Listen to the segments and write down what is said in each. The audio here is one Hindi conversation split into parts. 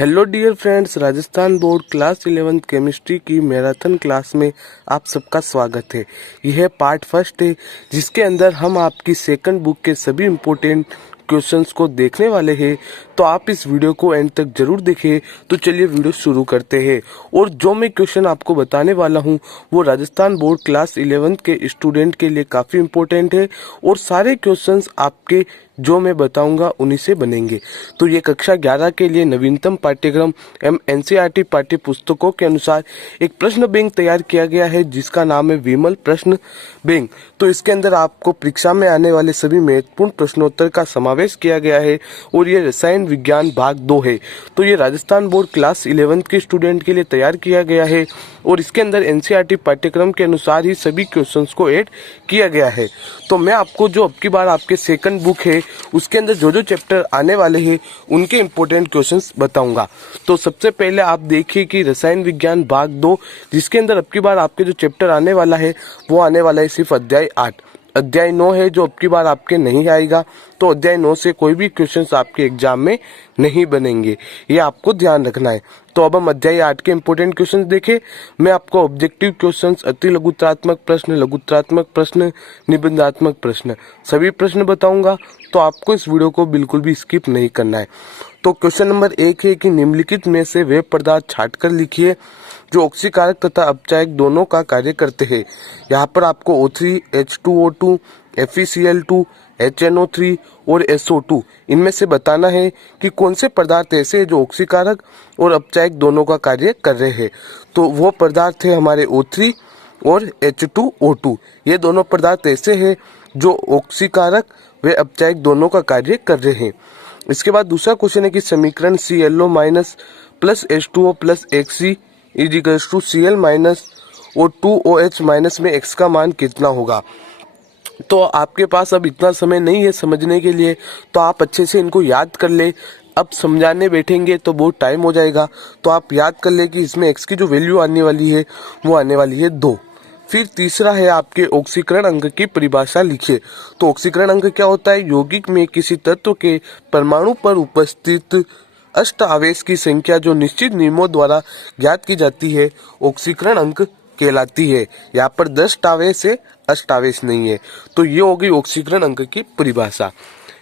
Hello dear friends, Rajasthan board class 11 chemistry की मैराथन क्लास में आप सबका स्वागत है। यह पार्ट फर्स्ट है जिसके अंदर हम आपकी सेकंड बुक के सभी इम्पोर्टेंट क्वेश्चंस को देखने वाले हैं। तो आप इस वीडियो को एंड तक जरूर देखें। तो चलिए वीडियो शुरू करते हैं। और जो मैं क्वेश्चन आपको बताने वाला हूं वो राजस्थान बोर्ड क्लास 11 के स्टूडेंट के लिए काफ़ी इम्पोर्टेंट है और सारे क्वेश्चंस आपके जो मैं बताऊंगा उन्हीं से बनेंगे। तो ये कक्षा 11 के लिए नवीनतम पाठ्यक्रम एवं एनसीईआरटी पाठ्य पुस्तकों के अनुसार एक प्रश्न बैंक तैयार किया गया है जिसका नाम है विमल प्रश्न बैंक। तो इसके अंदर आपको परीक्षा में आने वाले सभी महत्वपूर्ण प्रश्नोत्तर का समावेश किया गया है और ये रसायन विज्ञान भाग 2 है। तो ये राजस्थान बोर्ड क्लास 11 के स्टूडेंट के लिए तैयार किया गया है और इसके अंदर एनसीईआरटी पाठ्यक्रम के अनुसार ही सभी क्वेश्चंस को ऐड किया गया है। तो मैं आपको जो अब की बार आपके सेकंड बुक है उसके अंदर जो जो चैप्टर आने वाले हैं उनके इम्पोर्टेंट क्वेश्चंस बताऊंगा। तो सबसे पहले आप देखिए कि रसायन विज्ञान भाग 2 जिसके अंदर अब की बार आपके जो चैप्टर आने वाला है वो आने वाला है सिर्फ अध्याय 8। अध्याय 9 है जो अब की बार आपके नहीं आएगा। तो अध्याय 9 से कोई भी क्वेश्चंस आपके एग्जाम में नहीं बनेंगे, ये आपको ध्यान रखना है। तो अब हम अध्याय 8 के इंपॉर्टेंट क्वेश्चंस देखें। मैं आपको ऑब्जेक्टिव क्वेश्चंस, अति लघुत्रात्मक प्रश्न, लघुत्रात्मक प्रश्न, निबंधात्मक प्रश्न सभी प्रश्न बताऊंगा। तो आपको इस वीडियो को बिल्कुल भी स्किप नहीं करना है। तो क्वेश्चन नंबर 1 है कि निम्नलिखित में से वे पदार्थ छांटकर लिखिए जो ऑक्सीकारक तथा अपचायक दोनों का कार्य करते हैं। यहाँ पर आपको O3, H2O2, FeCl2, HNO3 और SO2 इनमें से बताना है कि कौन से पदार्थ ऐसे हैं जो ऑक्सीकारक और अपचायक दोनों का कार्य कर रहे हैं। तो वो पदार्थ है हमारे O3 और H2O2। ये दोनों पदार्थ ऐसे हैं जो ऑक्सीकारक व अपचायक दोनों का कार्य कर रहे हैं। इसके बाद दूसरा क्वेश्चन है कि समीकरण ClO minus plus H2O plus Xc equals to Cl minus और 2OH माइनस में X का मान कितना होगा। तो आपके पास अब इतना समय नहीं है समझने के लिए, तो आप अच्छे से इनको याद कर ले। अब समझाने बैठेंगे तो बहुत टाइम हो जाएगा। तो आप याद कर ले कि इसमें X की जो वैल्यू आने वाली है वो आने वाली है 2। फिर तीसरा है आपके ऑक्सीकरण अंक की परिभाषा लिखिए। तो ऑक्सीकरण अंक क्या होता है? यौगिक में किसी तत्व के परमाणु पर उपस्थित अष्ट आवेश की संख्या जो निश्चित नियमों द्वारा ज्ञात की जाती है ऑक्सीकरण अंक कहलाती है। यहाँ पर 10 आवेश है, अष्टावेश नहीं है। तो ये होगी ऑक्सीकरण अंक की परिभाषा।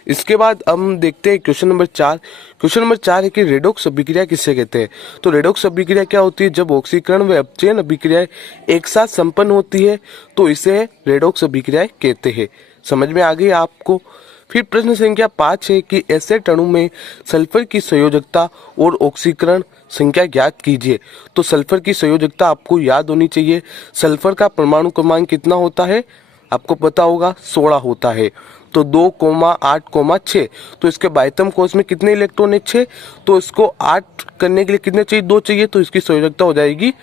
इसके बाद हम देखते हैं क्वेश्चन नंबर 4। क्वेश्चन नंबर 4 है कि रेडॉक्स अभिक्रिया किसे कहते हैं। तो रेडॉक्स अभिक्रिया क्या होती है? जब ऑक्सीकरण व अपचयन अभिक्रियाएं एक साथ संपन्न होती है तो इसे रेडॉक्स अभिक्रियाएं कहते हैं। समझ में आ गई आपको। फिर प्रश्न संख्या 5 है कि एसिड अणु में सल्फर की संयोजकता और ऑक्सीकरण संख्या ज्ञात कीजिए। तो सल्फर की संयोजकता आपको याद होनी चाहिए। सल्फर का परमाणु क्रमांक कितना होता है? आपको पता होगा 16 होता है। तो 2,8,6। तो इसके बाह्यतम कोश में कितने इलेक्ट्रॉन है? 6। तो इसको 8 करने के लिए कितने चाहिए? 2 चाहिए। तो इसकी संयोजकता हो जाएगी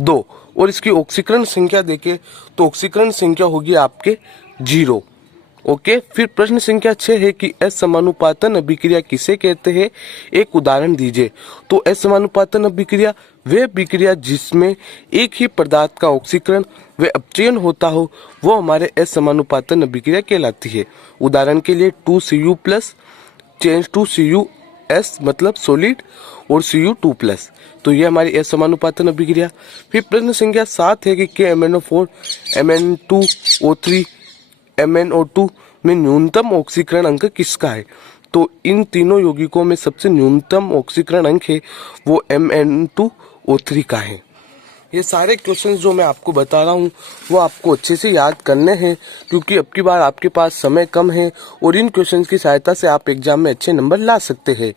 2। और इसकी ऑक्सीकरण संख्या देखें तो ऑक्सीकरण संख्या होगी आपके 0। ओके। फिर प्रश्न संख्या 6 है कि असमानुपातन अभिक्रिया किसे कहते हैं? एक उदाहरण दीजिए। तो असमानुपातन अभिक्रिया वह अभिक्रिया जिसमें एक ही पदार्थ का ऑक्सीकरण व अपचयन होता हो वो हमारे असमानुपातन अभिक्रिया कहलाती है। उदाहरण के लिए 2Cu plus change to CuS मतलब सॉलिड और Cu2 प्लस। तो ये हमारी असमानुपातन अभिक्रिया। फिर प्रश्न संख्या 7 है कि KMnO4 Mn2O3 MnO2 में न्यूनतम ऑक्सीकरण अंक किसका है? तो इन तीनों यौगिकों में सबसे न्यूनतम ऑक्सीकरण अंक है वो Mn2O3 का है। ये सारे क्वेश्चंस जो मैं आपको बता रहा हूँ वो आपको अच्छे से याद करने हैं क्योंकि अब की बार आपके पास समय कम है और इन क्वेश्चंस की सहायता से आप एग्जाम में अच्छे नंबर ला सकते हैं।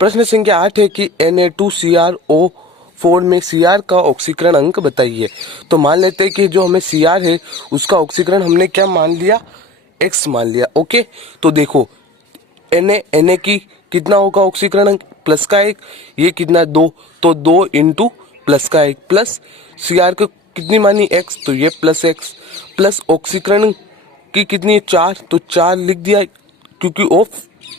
प्रश्न संख्या 8 है कि Na2CrO4 में Cr का ऑक्सीकरण अंक बताइए। तो मान लेते हैं कि जो हमें Cr है उसका ऑक्सीकरण हमने क्या मान लिया? X मान लिया। ओके। तो देखो Na की कितना होगा ऑक्सीकरण अंक? प्लस का 1, ये कितना 2, तो 2 इंटू प्लस का 1 प्लस Cr को कितनी मानी X, तो ये प्लस X प्लस ऑक्सीकरण की कितनी 4, तो 4 लिख दिया क्योंकि O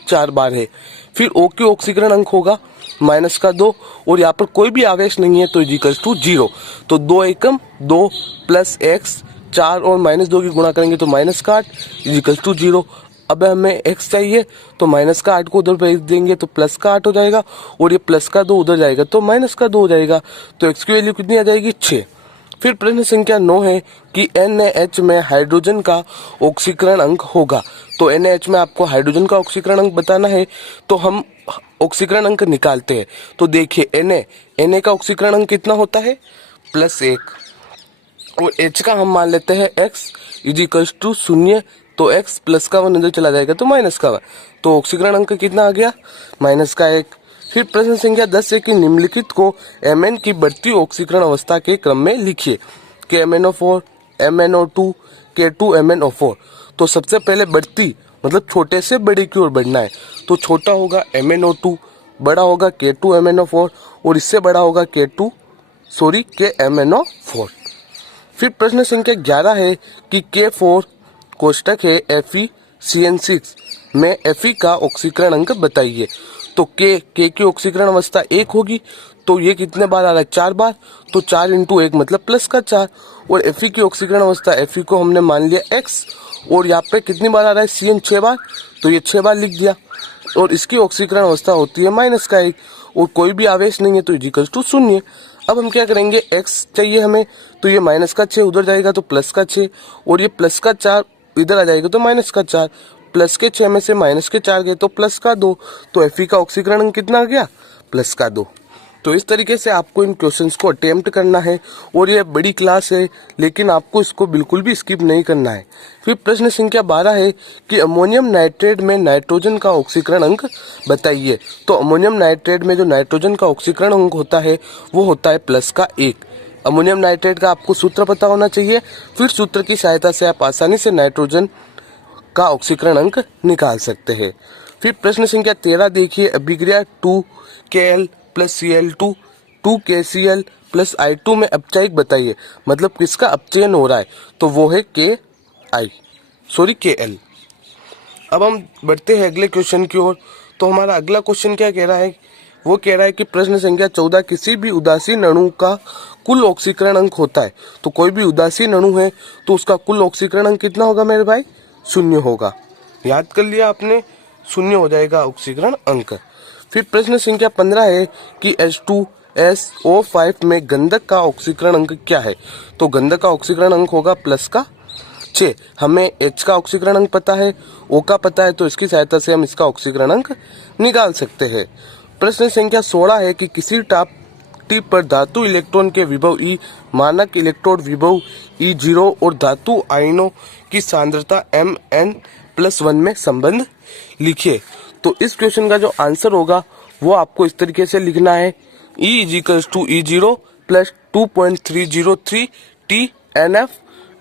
4 बार है। फिर O की ऑक्सीकरण अंक होगा माइनस का 2 और यहाँ पर कोई भी आवेश नहीं है तो इजिकल्स टू 0। तो 2 एकम 2 प्लस X 4 और -2 की गुणा करेंगे तो -8 इजिकल्स टू 0। अब हमें x चाहिए तो माइनस का 8 को उधर भेज देंगे तो प्लस का 8 हो जाएगा, और ये प्लस का 2 उधर जाएगा तो माइनस का 2 हो जाएगा। तो x की वैल्यू कितनी आ जाएगी 6। फिर प्रश्न संख्या 9 है कि NaH में हाइड्रोजन का ऑक्सीकरण अंक होगा। तो NaH में आपको हाइड्रोजन का ऑक्सीकरण अंक बताना है, तो हम ऑक्सीकरण अंक निकालते हैं। तो देखिए Na का ऑक्सीकरण अंक कितना होता है +1, और H का हम मान लेते हैं x = 0, तो x प्लस का 1 अंदर चला जाएगा तो माइनस का 1, तो ऑक्सीकरण अंक कितना आ गया -1। फिर प्रश्न संख्या 10 है कि निम्नलिखित को Mn की बढ़ती ऑक्सीकरण अवस्था के क्रम में लिखिए। KMnO4, MnO2, K2MnO4। तो सबसे पहले बढ़ती मतलब छोटे से बड़े की ओर बढ़ना है, तो छोटा होगा MnO2, बड़ा होगा K2MnO4, और इससे बड़ा होगा KMnO4। फिर प्रश्न संख्या 11 है कि K4 कोष्टक है FeCN6 में Fe का ऑक्सीकरण अंक बताइए। तो K की ऑक्सीकरण अवस्था 1 होगी, तो ये कितने बार आ रहा है 4 बार, तो 4 × 1 मतलब +4। और Fe की ऑक्सीकरण अवस्था Fe को हमने मान लिया x, और यहाँ पे कितनी बार आ रहा है CN 6 बार, तो ये 6 बार लिख दिया। और इसकी ऑक्सीकरण अवस्था होती है -1, और कोई भी आवेश नहीं है तो = 0। अब हम क्या करेंगे, x चाहिए हमें, तो ये -6 उधर जाएगा तो +6, और ये +4 इधर आ जाएगा तो -4, +6 में से -4 गए तो +2, तो Fe का ऑक्सीकरण अंक कितना आ गया +2। तो इस तरीके से आपको इन क्वेश्चंस को अटेम्प्ट करना है, और ये बड़ी क्लास है लेकिन आपको इसको बिल्कुल भी स्किप नहीं करना है। फिर प्रश्न संख्या 12 है कि अमोनियम नाइट्रेट में नाइट्रोजन का ऑक्सीकरण अंक बताइए। तो अमोनियम नाइट्रेट में जो नाइट्रोजन का ऑक्सीकरण अंक होता है वो होता है +1। अमोनियम नाइट्रेट का आपको सूत्र पता होना चाहिए, फिर सूत्र की सहायता से आप आसानी से नाइट्रोजन का ऑक्सीकरण अंक निकाल सकते हैं। फिर प्रश्न संख्या 13 देखिए, अभिक्रिया 2Kl + Cl2 2KCl + I2 में अपचायक बताइए। मतलब किसका अपचयन हो रहा है, तो वो है KL। अब हम बढ़ते हैं अगले क्वेश्चन की ओर। तो हमारा अगला क्वेश्चन क्या कह रहा है, वो कह रहा है कि प्रश्न संख्या 14 किसी भी उदासीन अणु का कुल ऑक्सीकरण अंक होता है। तो कोई भी उदासीन अणु है तो उसका कुल ऑक्सीकरण अंक कितना होगा मेरे भाई, 0 होगा। याद कर लिया आपने, 0 हो जाएगा ऑक्सीकरण अंक। फिर प्रश्न संख्या 15 है कि H2SO5 में गंधक का ऑक्सीकरण अंक क्या है। तो गंधक का ऑक्सीकरण अंक होगा +6। हमें H का ऑक्सीकरण अंक पता है, O का पता है, तो इसकी सहायता से हम इसका ऑक्सीकरण अंक निकाल सकते हैं। प्रश्न संख्या 16 है कि किसी टिप पर धातु इलेक्ट्रॉन के विभव E, मानक इलेक्ट्रोड विभव E0 और धातु आयनों की सांद्रता Mn+1 में संबंध लिखिए। तो इस क्वेश्चन का जो आंसर होगा वो आपको इस तरीके से लिखना है, E = E0 + 2.303 TNF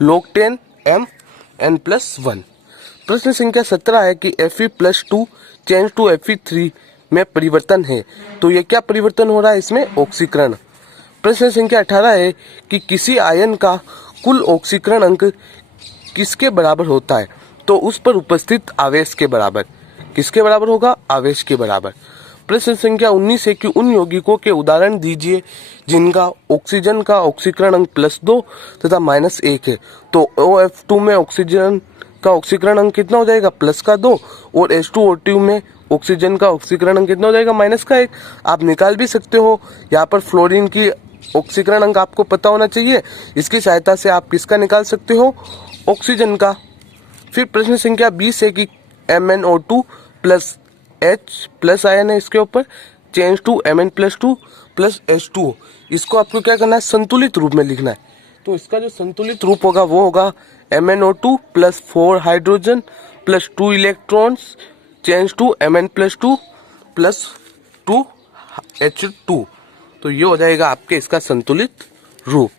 log 10 Mn+1। प्रश्न संख्या 17 है कि Fe+2 चेंज टू Fe3 में परिवर्तन है। तो ये क्या परिवर्तन हो रहा है इसमें, ऑक्सीकरण। प्रश्न संख्या 18 है कि किसी आयन का कुल ऑक्सीकरण अंक किसके बराबर होता है। तो उस पर उपस्थित आवेश के बराबर। किसके बराबर होगा, आवेश के बराबर। प्रश्न संख्या 19 है कि उन यौगिकों के उदाहरण दीजिए जिनका ऑक्सीजन का ऑक्सीकरण अंक +2 तथा -1 है। तो OF2 में ऑक्सीजन का ऑक्सीकरण अंक कितना हो जाएगा +2, और H2O2 में ऑक्सीजन का ऑक्सीकरण अंक कितना हो जाएगा -1। आप निकाल भी सकते हो, यहाँ पर फ्लोरीन की ऑक्सीकरण अंक आपको पता होना चाहिए, इसकी सहायता से आप किसका निकाल सकते हो, ऑक्सीजन का। फिर प्रश्न संख्या 20 है कि MnO2 + H+ आयन है इसके ऊपर, चेंज टू Mn+2 + H2O। इसको आपको क्या करना है, संतुलित रूप में लिखना है। तो इसका जो संतुलित रूप होगा वो होगा MnO2 + 4 hydrogen + 2 electrons change to Mn+2 + 2 H2। तो ये हो जाएगा आपके इसका संतुलित रूप।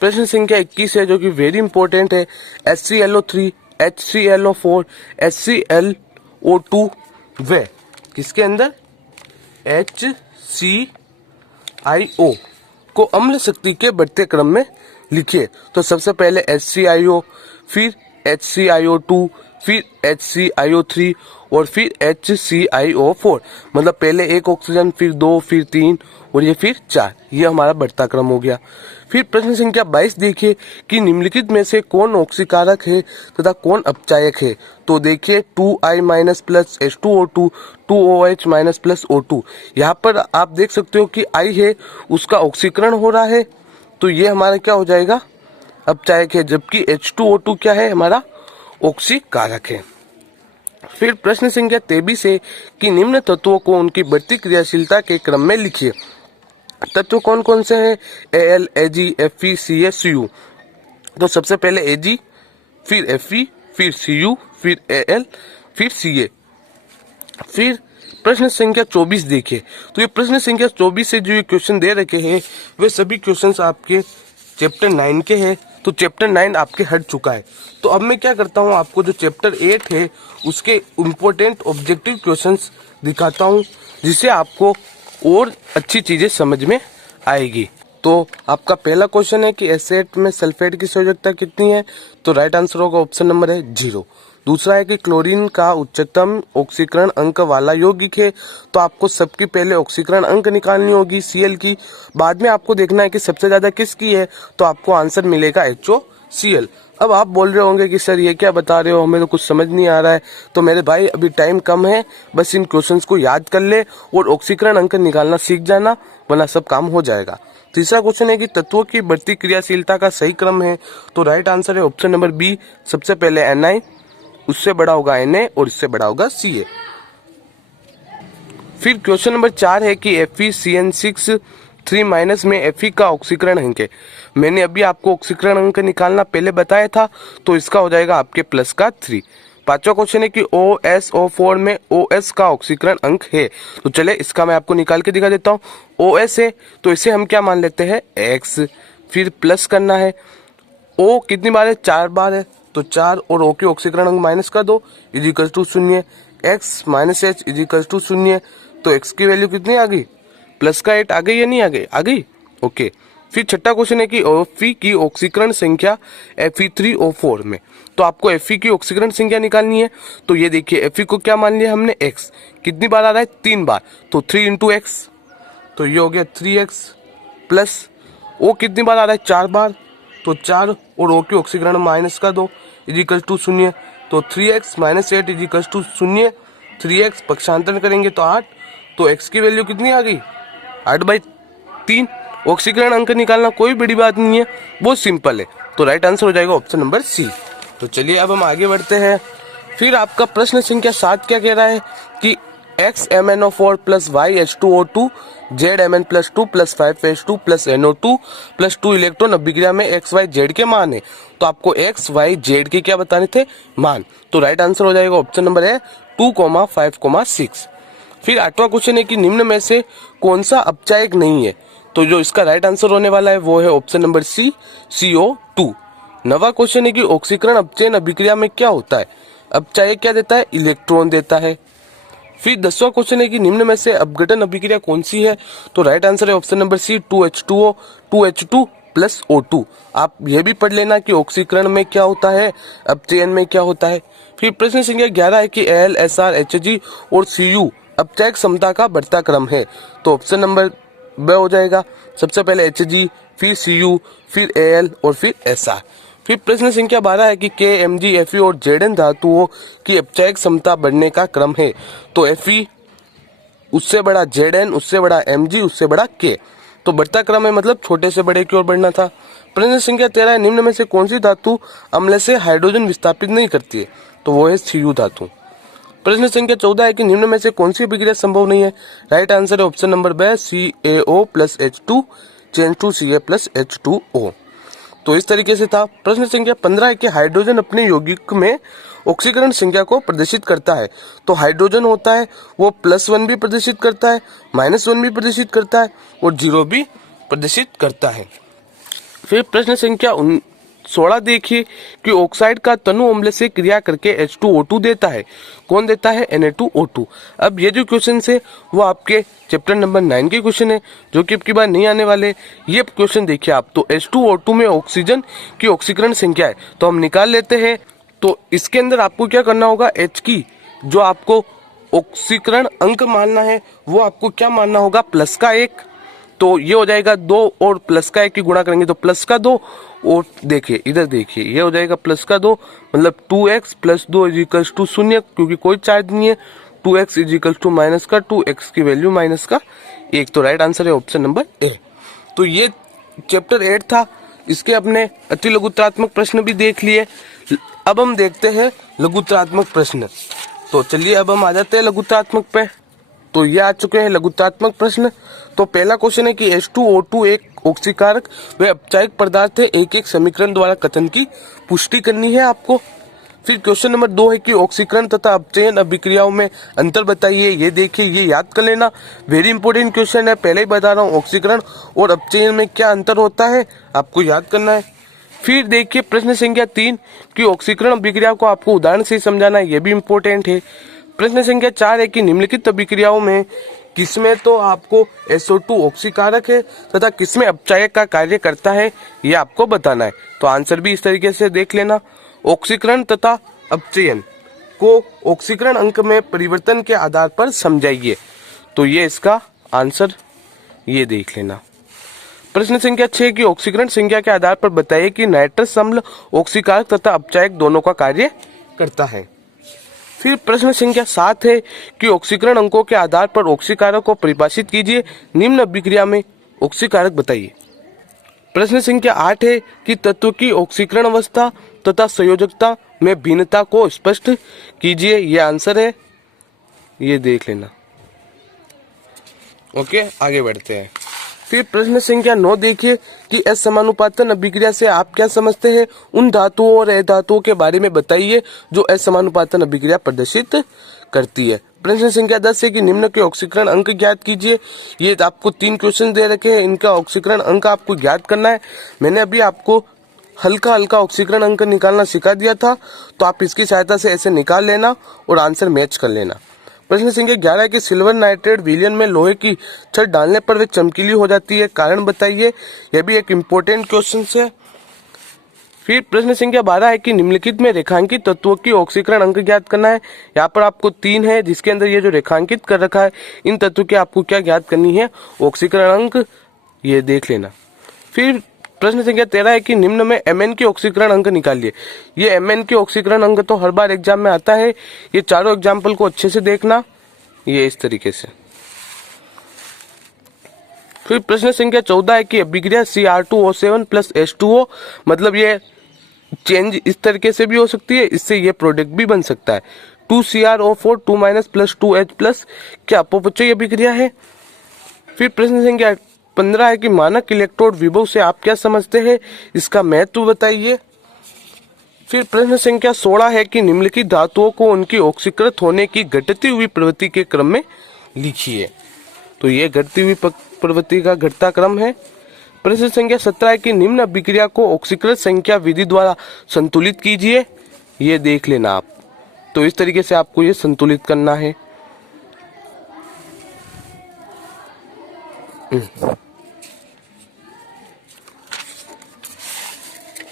प्रश्न संख्या 21 है जो कि वेरी इंपॉर्टेंट है, HClO3 HClO4 HClO2 वे किसके अंदर, HClO को अम्ल शक्ति के बढ़ते क्रम में लिखिए। तो सबसे पहले HClO, फिर HClO2, फिर HClO3 और फिर HClO4। मतलब पहले एक ऑक्सीजन, फिर 2, फिर 3 और ये फिर 4। ये हमारा बढ़ता क्रम हो गया। फिर प्रश्न संख्या 22 देखिए कि निम्नलिखित में से कौन ऑक्सीकारक है तथा कौन अपचायक है। तो देखिए 2I- plus H2O2, 2OH- plus O2। यहाँ पर आप देख सकते हो कि I है उसका ऑक्सीकरण हो रहा है, तो ये हमारा क्या हो जाएगा, अपचायक है, जबकि H2O2 क्या है, हमारा ऑक्सीकारक है। फिर प्रश्न संख्या 23 है कि निम्न तत्वों को उनकी बढ़ती क्रियाशीलता के क्रम में लिखिए। तत्व कौन कौन से हैं, Al, Ag, Fe, Ca, Cu। तो सबसे पहले Ag, फिर Fe, फिर Cu, फिर Al, फिर Ca। फिर प्रश्न संख्या 24 देखिए। तो ये प्रश्न संख्या 24 से जो ये क्वेश्चन दे रखे हैं वे सभी क्वेश्चंस आपके चैप्टर 9 के हैं। तो चैप्टर 9 आपके हट चुका है। तो अब मैं क्या करता हूँ, आपको जो चैप्टर 8 है उसके इम्पोर्टेंट ऑब्जेक्टिव क्वेश्चंस दिखाता हूँ, जिससे आपको और अच्छी चीजें समझ में आएगी। तो आपका पहला क्वेश्चन है कि एसेट में सल्फेट की संयोजकता कितनी है। तो राइट आंसर होगा ऑप्शन नंबर है 0। दूसरा है कि क्लोरीन का उच्चतम ऑक्सीकरण अंक वाला यौगिक है। तो आपको सबकी पहले ऑक्सीकरण अंक निकालनी होगी Cl की, बाद में आपको देखना है कि सबसे ज्यादा किसकी है, तो आपको आंसर मिलेगा HOCl। अब आप बोल रहे होंगे कि सर ये क्या बता रहे हो, हमें तो कुछ समझ नहीं आ रहा है। तो मेरे भाई अभी टाइम कम है, बस इन क्वेश्चंस को याद कर ले और ऑक्सीकरण अंक निकालना सीख जाना, वरना सब काम हो जाएगा। तीसरा क्वेश्चन है कि तत्वों की बढ़ती क्रियाशीलता का सही क्रम है। तो राइट आंसर है ऑप्शन नंबर बी, सबसे पहले Na, उससे बड़ा होगा Na और इससे बड़ा होगा Ca। फिर क्वेश्चन नंबर 4 है कि FeCN6 3- में Fe का ऑक्सीकरण अंक है। मैंने अभी आपको ऑक्सीकरण अंक निकालना पहले बताया था, तो इसका हो जाएगा आपके प्लस का 3। पांचवा क्वेश्चन है कि OSO4 में OS का ऑक्सीकरण अंक है। तो चले इसका मैं आपको निकाल के दिखा देता हूँ। OS है तो इसे हम क्या मान लेते हैं, X। फिर प्लस करना है, O कितनी बार है, 4 बार है, तो 4 और O के ऑक्सीकरण अंक माइनस का 2 equal to 0। X minus H equal to 0। तो X की वैल्यू कितनी आ गई, प्लस का 8 आ गई या नहीं आ गई, आ गई, ओके। फिर छठा क्वेश्चन है कि Fe की ऑक्सीकरण संख्या Fe3O4 में। तो आपको Fe की ऑक्सीकरण संख्या निकालनी है। तो ये देखिए Fe को क्या मान लिया हमने, X। कितनी बार आ रहा है, 3 बार, तो 3 इंटू एक्स, तो ये हो गया 3x। प्लस O कितनी बार आ रहा है, 4 बार, तो 4 और O की ऑक्सीकरण माइनस का 2 इजिकल टू 0। तो 3x minus 8 is equal to 0। 3x पक्षांतरण करेंगे तो 8। तो x की वैल्यू कितनी आ गई, 8/3। ऑक्सीकरण अंक निकालना कोई बड़ी बात नहीं है, बहुत सिंपल है। तो राइट आंसर हो जाएगा ऑप्शन नंबर सी। तो चलिए अब हम आगे बढ़ते हैं। फिर आपका प्रश्न संख्या 7 क्या कह रहा है कि XMnO4 plus YH2O2 ZMn plus 2 plus 5H2 plus NO2 plus 2 electron अभिक्रिया में XYZ के मान है। तो आपको XYZ के क्या बताने थे, मान। तो राइट आंसर हो जाएगा ऑप्शन नंबर है 2, 5, 6। फिर 8वां क्वेश्चन है कि निम्न में से कौन सा अपचायक नहीं है। तो जो इसका राइट आंसर होने वाला है वो है ऑप्शन नंबर सी, CO2। 9वां क्वेश्चन है कि ऑक्सीकरण अपचयन अभिक्रिया में क्या होता है, अपचायक क्या देता है, इलेक्ट्रॉन देता है। फिर 10वां क्वेश्चन है कि निम्न में से अपघटन अभिक्रिया कौन सी है। तो राइट आंसर है option number C, 2H2O 2H2 plus O2। आप यह भी पढ़ लेना कि ऑक्सीकरण में क्या होता है, अपचयन में क्या होता है। फिर प्रश्न संख्या 11 है कि Al, Sr, Hg और Cu अपचायक क्षमता का बढ़ता क्रम है। तो ऑप्शन नंबर ब हो जाएगा, सबसे पहले Hg, फिर Cu, फिर Al और फिर Sr। फिर प्रश्न संख्या 12 है कि K, Mg, Fe और Zn धातुओं की अपचायक क्षमता बढ़ने का क्रम है। तो Fe उससे बड़ा Zn, उससे बड़ा Mg, उससे बड़ा K। तो बढ़ता क्रम है मतलब छोटे से बड़े की ओर बढ़ना था। प्रश्न संख्या 13 है, निम्न में से कौन सी धातु अम्ल से हाइड्रोजन विस्थापित नहीं करती है। तो वो है Cu धातु। प्रश्न संख्या 14 है कि निम्न में से कौन सी अभिक्रिया संभव नहीं है। राइट आंसर है ऑप्शन नंबर ब, CaO plus H2 change to Ca plus H2O। तो इस तरीके से था। प्रश्न संख्या 15 है कि हाइड्रोजन अपने यौगिक में ऑक्सीकरण संख्या को प्रदर्शित करता है। तो हाइड्रोजन होता है वो +1 भी प्रदर्शित करता है, -1 भी प्रदर्शित करता है और 0 भी प्रदर्शित करता है। फिर प्रश्न संख्या 16 देखिए कि ऑक्साइड का तनु अम्ल से क्रिया करके H2O2 देता है। कौन देता है, Na2O2। अब ये जो क्वेश्चन है वो आपके चैप्टर नंबर 9 के क्वेश्चन है, जो कि अब की बार नहीं आने वाले। ये क्वेश्चन देखिए आप, तो H2O2 में ऑक्सीजन की ऑक्सीकरण संख्या है, तो हम निकाल लेते हैं तो इसके अंदर आपको क्या करना होगा, H की जो आपको ऑक्सीकरण अंक मानना है वो आपको क्या मानना होगा, प्लस का 1। तो ये हो जाएगा 2 और प्लस का 1 की गुणा करेंगे तो प्लस का 2, और देखिए इधर देखिए ये हो जाएगा प्लस का 2, मतलब 2x plus 2 is equals to 0, क्योंकि कोई चार्ज नहीं है। 2x is equals to minus का 2, x की वैल्यू माइनस का 1। तो राइट आंसर है ऑप्शन नंबर ए। तो ये चैप्टर 8 था, इसके अपने अति लघुत्रात्मक प्रश्न भी देख लिए। अब हम देखते हैं लघुत्रात्मक प्रश्न। तो चलिए अब हम आ जाते हैं लघुत्रात्मक पे। तो ये आ चुके हैं लघुत्रात्मक प्रश्न। तो पहला क्वेश्चन है कि H2O2 एक ऑक्सीकारक व अपचायक पदार्थ है, एक एक समीकरण द्वारा कथन की पुष्टि करनी है आपको। फिर क्वेश्चन नंबर 2 है कि ऑक्सीकरण तथा अपचयन अभिक्रियाओं में अंतर बताइए। ये देखिए, ये याद कर लेना, वेरी इंपॉर्टेंट क्वेश्चन है, पहले ही बता रहा हूँ। ऑक्सीकरण और अपचयन में क्या अंतर होता है आपको याद करना है। फिर देखिए प्रश्न संख्या 3 कि ऑक्सीकरण अभिक्रिया को आपको उदाहरण से समझाना है, ये भी इंपॉर्टेंट है। प्रश्न संख्या 4 है कि निम्नलिखित अभिक्रियाओं में किसमें तो आपको SO2 ऑक्सीकारक है तथा किसमें अपचायक का कार्य करता है, ये आपको बताना है। तो आंसर भी इस तरीके से देख लेना, ऑक्सीकरण तथा अपचयन को ऑक्सीकरण अंक में परिवर्तन के आधार पर समझाइए। तो ये इसका आंसर ये देख लेना। प्रश्न संख्या 6 की ऑक्सीकरण संख्या के आधार पर बताइए कि नाइट्रस अम्ल ऑक्सीकारक तथा अपचायक दोनों का कार्य करता है। फिर प्रश्न संख्या 7 है कि ऑक्सीकरण अंकों के आधार पर ऑक्सीकारक को परिभाषित कीजिए, निम्न अभिक्रिया में ऑक्सीकारक बताइए। प्रश्न संख्या 8 है कि तत्व की ऑक्सीकरण अवस्था तथा संयोजकता में भिन्नता को स्पष्ट कीजिए। ये आंसर है, ये देख लेना। ओके, आगे बढ़ते हैं। फिर प्रश्न संख्या 9 देखिए कि असमानुपातन अभिक्रिया से आप क्या समझते हैं, उन धातुओं और अधातुओं के बारे में बताइए जो असमानुपातन अभिक्रिया प्रदर्शित करती है। प्रश्न संख्या 10 है कि निम्न के ऑक्सीकरण अंक ज्ञात कीजिए। ये आपको 3 क्वेश्चन दे रखे हैं, इनका ऑक्सीकरण अंक आपको ज्ञात करना है। मैंने अभी आपको हल्का हल्का ऑक्सीकरण अंक निकालना सिखा दिया था, तो आप इसकी सहायता से ऐसे निकाल लेना और आंसर मैच कर लेना। प्रश्न संख्या 11 कि सिल्वर नाइट्रेट विलयन में लोहे की छड़ डालने पर वे चमकीली हो जाती है, कारण बताइए। यह भी एक इम्पोर्टेंट क्वेश्चन है। फिर प्रश्न संख्या 12 है कि निम्नलिखित में रेखांकित तत्वों की ऑक्सीकरण अंक ज्ञात करना है। यहाँ पर आपको 3 है, जिसके अंदर ये जो रेखांकित कर रखा है, इन तत्वों की आपको क्या ज्ञात करनी है, ऑक्सीकरण अंक, ये देख लेना। फिर प्रश्न संख्या 13 है कि निम्न में Mn के ऑक्सीकरण अंक निकालिए। ये Mn के ऑक्सीकरण अंक तो हर बार एग्जाम में आता है, ये चारों एग्जाम्पल को अच्छे से देखना, ये इस तरीके से। फिर प्रश्न संख्या 14 है कि अभिक्रिया Cr2O7 प्लस H2O, मतलब ये चेंज इस तरीके से भी हो सकती है, इससे ये प्रोडक्ट भी बन सकता है। 2CrO4 2 minus plus 2H plus, क्या अपचयी अभिक्रिया है। फिर प्रश्न संख्या 15 है कि मानक इलेक्ट्रोड विभव से आप क्या समझते हैं, इसका महत्व बताइए। फिर प्रश्न संख्या 16 है कि निम्नलिखित धातुओं को उनकी ऑक्सीकृत होने की घटती हुई प्रवृत्ति के क्रम में लिखिए। तो ये घटती हुई प्रवृत्ति का घटता क्रम है। प्रश्न संख्या 17 है कि निम्न अभिक्रिया को ऑक्सीकृत संख्या विधि द्वारा संतुलित कीजिए। ये देख लेना आप, तो इस तरीके से आपको ये संतुलित करना है।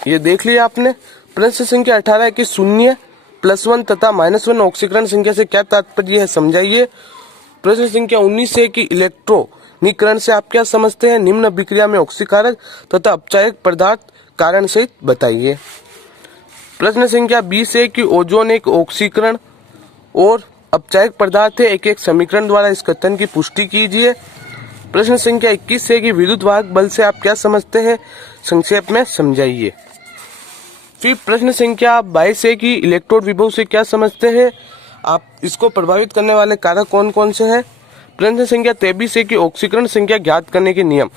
ये देख लिया आपने। प्रश्न संख्या 18 है कि 0 +1 तथा -1 ऑक्सीकरण संख्या से क्या तात्पर्य है, समझाइए। प्रश्न संख्या 19 है कि इलेक्ट्रॉनिकरण से आप क्या समझते हैं, निम्न अभिक्रिया में ऑक्सीकारक तथा अपचायक पदार्थ कारण सहित बताइए। प्रश्न संख्या 20 है कि ओजोन एक ऑक्सीकरण और अपचायक पदार्थ है, एक एक समीकरण द्वारा इस कथन की पुष्टि कीजिए। प्रश्न संख्या 21 है कि विद्युत वाहक बल से आप क्या समझते हैं, संक्षेप में समझाइए। फिर प्रश्न संख्या 22 है कि इलेक्ट्रोड विभव से क्या समझते हैं, आप इसको प्रभावित करने वाले कारक कौन कौन से हैं। प्रश्न संख्या 23 है कि ऑक्सीकरण संख्या ज्ञात करने के नियम।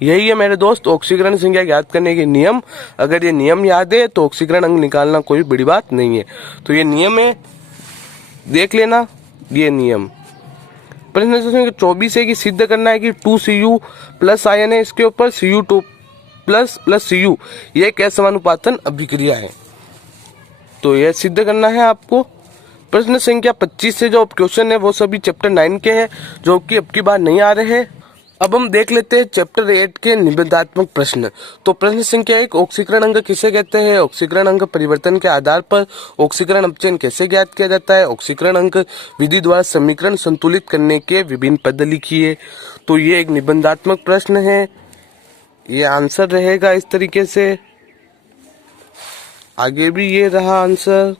यही है मेरे दोस्त, ऑक्सीकरण संख्या ज्ञात करने के नियम। अगर ये नियम याद है तो ऑक्सीकरण अंक निकालना कोई बड़ी बात नहीं है। तो ये नियम है, देख लेना ये नियम। प्रश्न संख्या 24 है कि सिद्ध करना है कि 2Cu प्लस आयन है, इसके ऊपर Cu2 प्लस Cu, ये एक असमानुपातन अभिक्रिया है, तो यह सिद्ध करना है आपको। प्रश्न संख्या 25 से जो क्वेश्चन है वो सभी चैप्टर 9 के हैं, जो कि अब की बार नहीं आ रहे हैं। अब हम देख लेते हैं चैप्टर 8 के निबंधात्मक प्रश्न। तो प्रश्न संख्या 1, ऑक्सीकरण अंग किसे कहते हैं? ऑक्सीकरण अंग परिवर्तन के आधार पर ऑक्सीकरण अपचयन कैसे ज्ञात किया जाता है? ऑक्सीकरण अंग विधि द्वारा समीकरण संतुलित करने के विभिन्न पद लिखिए। तो ये एक निबंधात्मक प्रश्न है, ये आंसर रहेगा इस तरीके से। आगे भी ये रहा आंसर।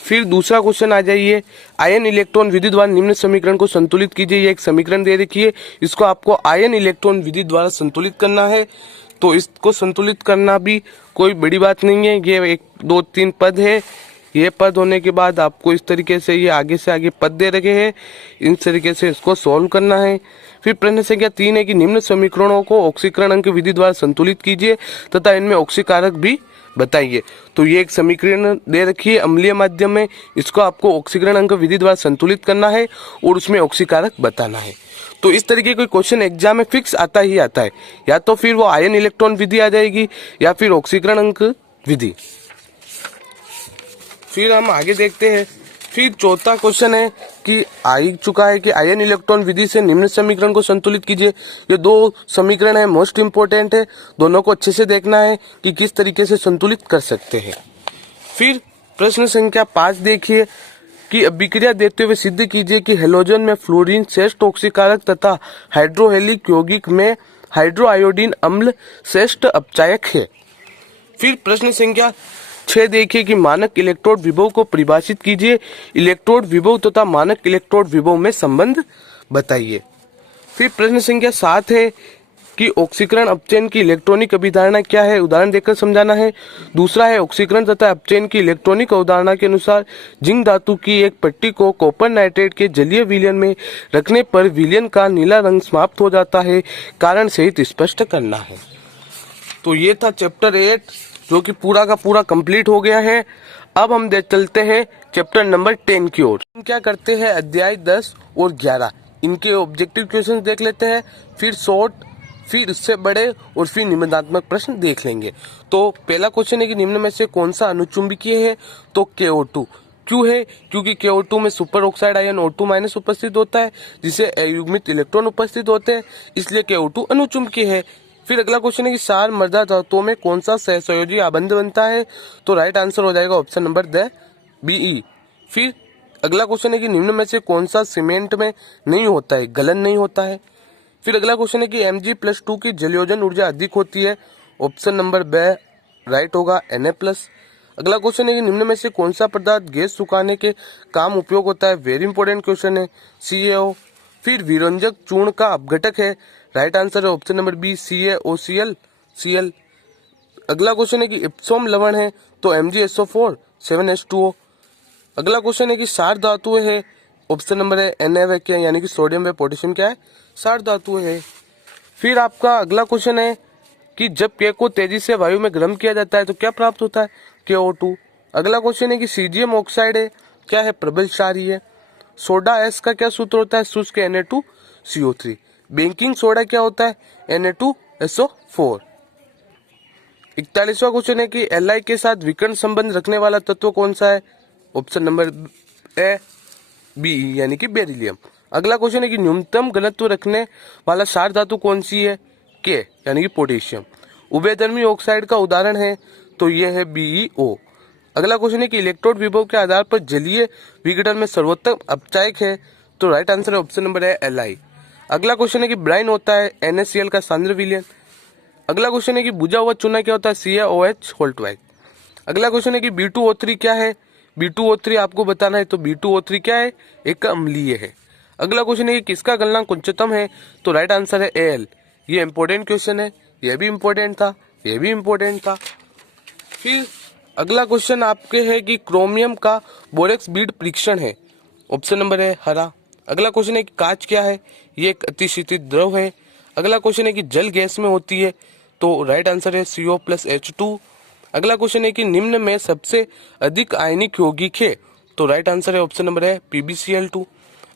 फिर दूसरा क्वेश्चन आ जाइए, आयन इलेक्ट्रॉन विधि द्वारा निम्न समीकरण को संतुलित कीजिए। ये एक समीकरण दे रखी है, इसको आपको आयन इलेक्ट्रॉन विधि द्वारा संतुलित करना है। तो इसको संतुलित करना भी कोई बड़ी बात नहीं है। ये 1 2 3 पद है, ये पद होने के बाद आपको इस तरीके से ये आगे से आगे पद दे रखे हैं, इन तरीके से इसको सॉल्व करना है। फिर प्रश्न संख्या 3 है कि निम्न समीकरणों को ऑक्सीकरण अंग विधि द्वारा संतुलित कीजिए तथा इनमें ऑक्सीकारक भी बताइए। तो ये एक समीकरण दे रखी है अम्लीय माध्यम में, इसको आपको ऑक्सीकरण अंग विधि द्वारा संतुलित करना है और उसमें ऑक्सीकारक बताना है। तो इस तरीके कोई क्वेश्चन एग्जाम में फिक्स आता ही आता है, या तो फिर वो आयन इलेक्ट्रॉन विधि आ जाएगी या फिर ऑक्सीकरण अंग विधि। फिर हम आगे देखते हैं। फिर चौथा क्वेश्चन है कि आ चुका है कि आयन इलेक्ट्रॉन विधि से निम्न समीकरण को संतुलित कीजिए। ये 2 समीकरण है, मोस्ट इंपोर्टेंट है, दोनों को अच्छे से देखना है कि किस तरीके से संतुलित कर सकते हैं। फिर प्रश्न संख्या 5 देखिए कि अभिक्रिया देते हुए सिद्ध कीजिए कि हेलोजन में फ्लोरीन श्रेष्ठ ऑक्सीकारक तथा हाइड्रोहेलिक यौगिक में हाइड्रोआयोडीन अम्ल श्रेष्ठ अपचायक है। फिर प्रश्न संख्या 6 देखिए कि मानक इलेक्ट्रोड विभव को परिभाषित कीजिए। इलेक्ट्रोड विभव तथा मानक इलेक्ट्रोड विभव में संबंध बताइए। फिर प्रश्न संख्या 7 है कि ऑक्सीकरण अपचयन की इलेक्ट्रॉनिक अभिधारणा क्या है, उदाहरण देकर समझाना है। दूसरा है ऑक्सीकरण तथा अपचयन की इलेक्ट्रॉनिक अवधारणा के अनुसार जिंक धातु की एक पट्टी को कॉपर नाइट्रेट के जलीय विलयन में रखने पर विलयन का नीला रंग समाप्त हो जाता है, कारण सहित स्पष्ट करना है। तो ये था चैप्टर 8 जो कि पूरा का पूरा कंप्लीट हो गया है। अब हम चलते हैं चैप्टर नंबर 10 की ओर। हम क्या करते हैं, अध्याय 10 और 11 इनके ऑब्जेक्टिव क्वेश्चन देख लेते हैं, फिर शॉर्ट, फिर इससे बड़े और फिर निबंधात्मक प्रश्न देख लेंगे। तो पहला क्वेश्चन है कि निम्न में से कौन सा अनुचुंबकीय है? तो KO2। क्यों है? क्योंकि KO2 में सुपर ऑक्साइड आयन O2- उपस्थित होता है, जिसे अयुग्मित इलेक्ट्रॉन उपस्थित होते हैं, इसलिए KO2 अनुचुंबकीय है। फिर अगला क्वेश्चन है कि सार मृदा धातुओं में कौन सा सहसंयोजी आबंध बनता है? तो राइट आंसर हो जाएगा ऑप्शन नंबर BE। फिर अगला क्वेश्चन है कि निम्न में से कौन सा सीमेंट में नहीं होता है, गलन नहीं होता है। फिर अगला क्वेश्चन है कि Mg+2 की जलयोजन ऊर्जा अधिक होती है, ऑप्शन नंबर B राइट होगा Na+। अगला क्वेश्चन है कि निम्न में से कौन सा पदार्थ गैस सुखाने के काम उपयोग होता है, वेरी इंपॉर्टेंट क्वेश्चन है, CaO। फिर विरंजक चूर्ण का अपघटक है, राइट आंसर है ऑप्शन नंबर B CaOCl। अगला क्वेश्चन है कि इप्सोम लवण है, तो MgSO4 7H2O। अगला क्वेश्चन है कि सार धातु है, ऑप्शन नंबर है Na क्या यानी कि सोडियम व पोटेशियम क्या है, सार धातु है। फिर आपका अगला क्वेश्चन है कि जब K को तेजी से वायु में गर्म किया जाता है तो क्या प्राप्त होता है, KO2। अगला क्वेश्चन है कि सीजियम ऑक्साइड है, क्या है, प्रबल क्षारीय है। सोडा एस का क्या सूत्र होता है, शुष्क Na2CO3। बेकिंग सोडा क्या होता है, Na2SO4। 41वां क्वेश्चन है कि Li के साथ विकर्ण संबंध रखने वाला तत्व कौन सा है, ऑप्शन नंबर A Be यानी कि बेरिलियम। अगला क्वेश्चन है कि न्यूनतम घनत्व रखने वाला सार धातु कौन सी है, K यानी कि पोटेशियम। उभयधर्मी ऑक्साइड का उदाहरण है, तो यह है BeO। अगला क्वेश्चन है कि इलेक्ट्रोड विभव के आधार पर जलीय विघटन में सर्वोत्तम अपचायक है, तो राइट आंसर है ऑप्शन नंबर है Li। अगला क्वेश्चन है कि ब्राइन होता है NaCl का सांद्र विलयन। अगला क्वेश्चन है कि बुझा हुआ चूना क्या होता है, CaOH। अगला क्वेश्चन है कि B2O3 क्या है, B2O3 आपको बताना है, तो B2O3 क्या है, एक अम्लीय है। अगला क्वेश्चन है कि किसका गलनांक उच्चतम है, तो राइट आंसर है Al। ये इंपॉर्टेंट क्वेश्चन है, यह भी इंपॉर्टेंट था, यह भी इंपॉर्टेंट था। फिर अगला क्वेश्चन आपके है कि क्रोमियम का बोरेक्स बीड परीक्षण है, ऑप्शन नंबर है हरा। अगला क्वेश्चन है कि कांच क्या है, ये एक अतिशीतित द्रव है। अगला क्वेश्चन है कि जल गैस में होती है, तो राइट आंसर है CO+H2। अगला क्वेश्चन है कि निम्न में सबसे अधिक आयनिक यौगिक है, तो राइट आंसर है ऑप्शन नंबर है PbCl2।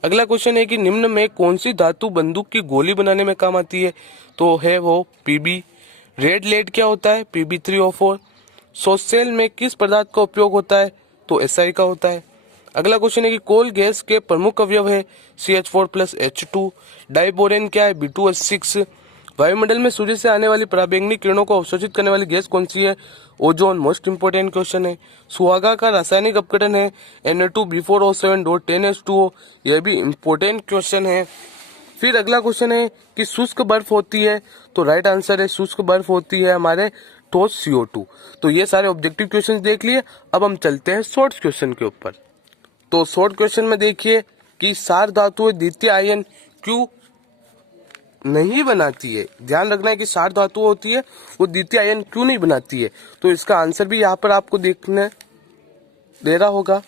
अगला क्वेश्चन है कि निम्न में कौन सी धातु बंदूक की गोली बनाने में काम आती है, तो है वो Pb। रेड लेड क्या होता है, Pb3O4। सॉस सेल में किस पदार्थ का उपयोग होता है, तो SI का होता है। अगला क्वेश्चन है कि कोल गैस के प्रमुख अवयव है CH4+H2। डाइबोरेन क्या है? B2H6। वायुमंडल में सूर्य से आने वाली पराबैंगनी किरणों को अवशोषित करने वाली गैस कौन सी है? ओजोन। मोस्ट इंपोर्टेंट क्वेश्चन है। सुहागा का रासायनिक अपघटन है Na2B4O7.10H2O। यह भी इंपोर्टेंट क्वेश्चन है। फिर अगला क्वेश्चन है कि शुष्क बर्फ होती है, तो राइट आंसर है शुष्क बर्फ होती है हमारे ठोस CO2। तो ये सारे ऑब्जेक्टिव क्वेश्चन देख लिए। अब हम चलते हैं शॉर्ट क्वेश्चन के ऊपर। तो शॉर्ट क्वेश्चन में देखिए कि क्षार धातुएं द्वितीय आयन क्यों नहीं बनाती है। ध्यान रखना है कि क्षार धातु होती है वो द्वितीय आयन क्यों नहीं बनाती है। तो इसका आंसर भी यहाँ पर आपको देखने दे रहा होगा।